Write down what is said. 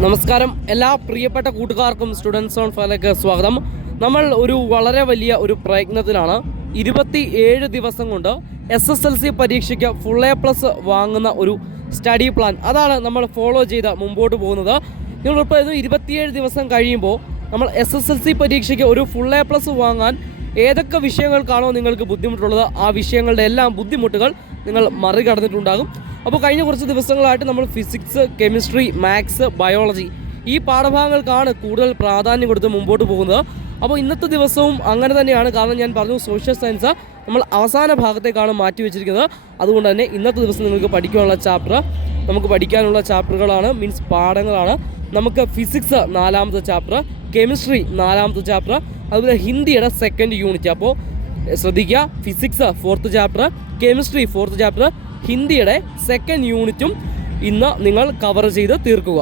നമസ്കാരം എല്ലാ പ്രിയപ്പെട്ട കൂട്ടുകാർക്കും സ്റ്റുഡൻസ് ഓൺ ഫയറിലേക്ക് സ്വാഗതം. നമ്മൾ വളരെ വലിയ പ്രയത്നത്തിലാണ്. 27 ദിവസം കൊണ്ട് SSLC പരീക്ഷയ്ക്ക് ഫുൾ A+ വാങ്ങുന്ന ഒരു സ്റ്റഡി പ്ലാൻ, അതാണ് നമ്മൾ ഫോളോ ചെയ്ത് മുമ്പോട്ട് പോകുന്നത്. നിങ്ങളിപ്പോൾ 27 ദിവസം കഴിയുമ്പോൾ നമ്മൾ SSLC പരീക്ഷയ്ക്ക് ഒരു ഫുൾ A+ വാങ്ങാൻ ഏതൊക്കെ വിഷയങ്ങൾക്കാണോ നിങ്ങൾക്ക് ബുദ്ധിമുട്ടുള്ളത് ആ വിഷയങ്ങളുടെ എല്ലാം ബുദ്ധിമുട്ടുകൾ നിങ്ങൾ മറികടന്നിട്ടുണ്ടാകും. അപ്പോൾ കഴിഞ്ഞ കുറച്ച് ദിവസങ്ങളായിട്ട് നമ്മൾ ഫിസിക്സ്, കെമിസ്ട്രി, മാത്സ്, ബയോളജി ഈ പാഠഭാഗങ്ങൾക്കാണ് കൂടുതൽ പ്രാധാന്യം കൊടുത്ത് മുമ്പോട്ട് പോകുന്നത്. അപ്പോൾ ഇന്നത്തെ ദിവസവും അങ്ങനെ തന്നെയാണ്. കാരണം ഞാൻ പറഞ്ഞു, സോഷ്യൽ സയൻസ് നമ്മൾ അവസാന ഭാഗത്തേക്കാണ് മാറ്റി വെച്ചിരിക്കുന്നത്. അതുകൊണ്ട് തന്നെ ഇന്നത്തെ ദിവസം നിങ്ങൾക്ക് പഠിക്കാനുള്ള ചാപ്റ്ററുകളാണ്, മീൻസ് പാഠങ്ങളാണ്. നമുക്ക് ഫിസിക്സ് 4ാമത്തെ ചാപ്റ്റർ, കെമിസ്ട്രി 4ാമത്തെ ചാപ്റ്റർ, അതുപോലെ ഹിന്ദിയുടെ 2nd യൂണിറ്റ്. അപ്പോൾ ശ്രദ്ധിക്കുക, physics 4th chapter, chemistry 4th chapter, ഹിന്ദിയുടെ 2nd യൂണിറ്റും ഇന്ന് നിങ്ങൾ കവർ ചെയ്ത് തീർക്കുക.